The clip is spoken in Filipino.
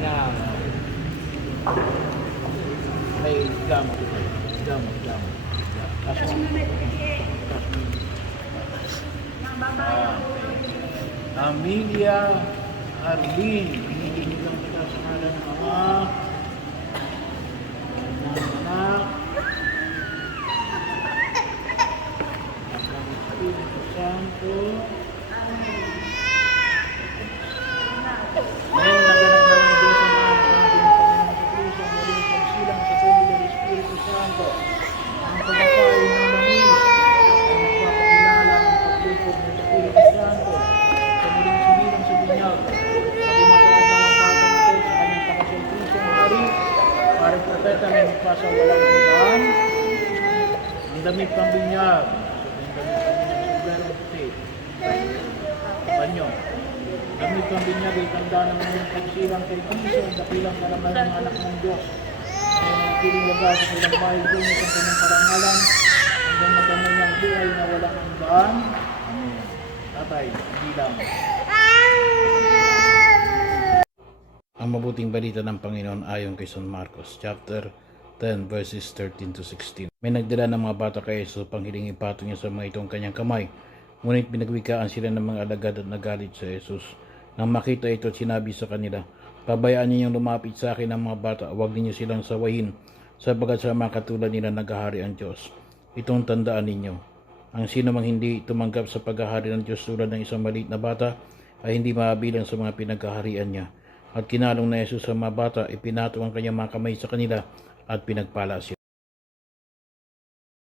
Yan. May gamot. Gamot, gamot. Tapos, Amelia Arlene. Hinihilang kita sa ngalan ng Ama, ng Anak, at ng Espiritu Santo. Ngayon, naganap na lang Diyos ang mga ating Panginoon sa Kristo, ang muling pagsilang sa tubig ng Espiritu Santo. Ang pagkakain ng langis ay magpapakilala ng paglipod ng Espiritu Santo sa muling sinilang sa binyag. Mataan ng mga bata nito sa kanyang ang hari, paring propeta na magpasa walang hanggan. Ang damit ng binyag, ang damit ng binyag, sombrero puti, panyo. Gamit ang binyag ay tanda ng mga pagsilang kay Kristo ang dakilang kalaman ng anak ng Diyos. Sa ilang bahay din sa kanyang parangalan hanggang maganda niyang buhay na walang hanggan. Amen. Tatay, hindi lang. Ang mabuting balita ng Panginoon ayon kay San Marcos chapter 10 verses 13 to 16. May nagdala ng mga bata kay Jesus upang hiling ipato niya sa mga itong kanyang kamay. Ngunit pinagwikaan sila ng mga alagad at nagalit sa Jesus. Nang makita ito, sinabi sa kanila, Pabayaan niyo lumapit sa akin ang mga bata, huwag ninyo silang sawayin, sabagat sa mga katulad nila naghahari ang Diyos. Itong tandaan ninyo. Ang sino mang hindi tumanggap sa paghahari ng Diyos tulad ng isang maliit na bata, ay hindi mabilang sa mga pinaghaharian niya. At kinalong na Jesus sa mga bata, ipinato ang kanyang mga kamay sa kanila at pinagpala sila.